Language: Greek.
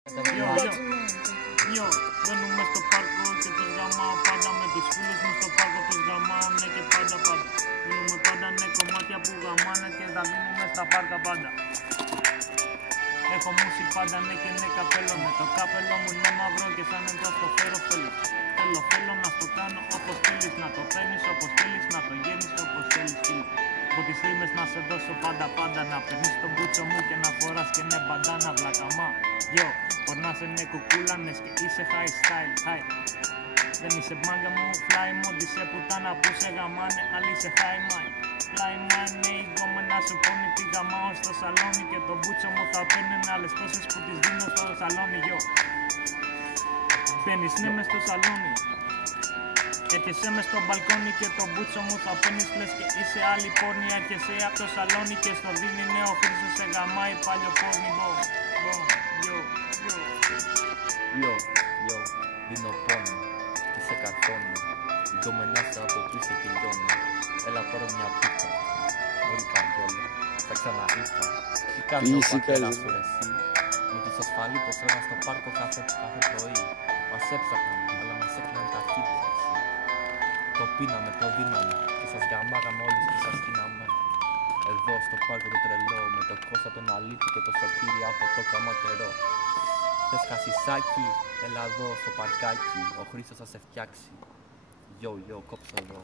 Yo, μπαίνουμε στο πάρκο και τους γαμάω πάντα με τους φίλους μου στο πάρκο τους γαμάω, ναι και πάντα. Δίνουμε πάντα ναι κομμάτια που γαμάνε και τα δίνουμε στα πάρκα πάντα. Έχω μουσι πάντα ναι και ναι καπέλο, ναι το κάπελο μου είναι μαύρο και σαν εδώ το φέρω θέλω να στο κάνω όπως θέλεις, να το παίρνεις όπως θέλεις, να το γέννεις όπως θέλεις φίλε. Από τις ρήμες να σε δώσω πάντα, να παίρνεις τον μπούτσο μου και να φοράς και ναι μπαντάνα βλακαμά. Yo, πορνάς ναι κουκούλανες και είσαι high style, high. Δεν είσαι μάγκα μου, fly mode, είσαι πουτάνα που σε γαμάνε, άλλοι είσαι high mind. Fly mind, ναι η γκόμενα σου πόνει τη γαμάω στο σαλόνι και τον μπούτσο μου θα παίρνουν άλλες τόσες που τις δίνω στο σαλόνι, yo. Μπαίνεις ναι μες στο σαλόνι, έρχεσαι μες στο μπαλκόνι και το μπούτσο μου θα παίρνεις λες και είσαι άλλη πόρνη. Έρχεσαι από το σαλόνι και στο δίνει νέο Χρήστος σε γαμάει παλιό πόρνη. Yo, δίνω πόνο και σε καρφώνω. Η γκόμενά σου από πίσω κυλιώνω. Έλα πάρω μια πίτα, μόλι καμπιόλα, θα ξαναήρθα. Τι κάνει ο πατέρας σου ρε εσύ, με τους ασφαλίτες ρώνα στο πάρκο κάθε πρωί. Μας έψαχναν, αλλά μας έκαναν τα χείλη εσύ. Το πίναμε, το δίναμε και σας γαμάγαμε όλους και σας πίναμε. Εδώ στο πάρκο το τρελό, με το Κώστα τον Αλήτη και το Σωτήρι από το καματερό. Θες χασισάκι, έλα εδώ στο παρκάκι, ο Χρήστος θα σε φτιάξει. Yo, κόψε εδώ.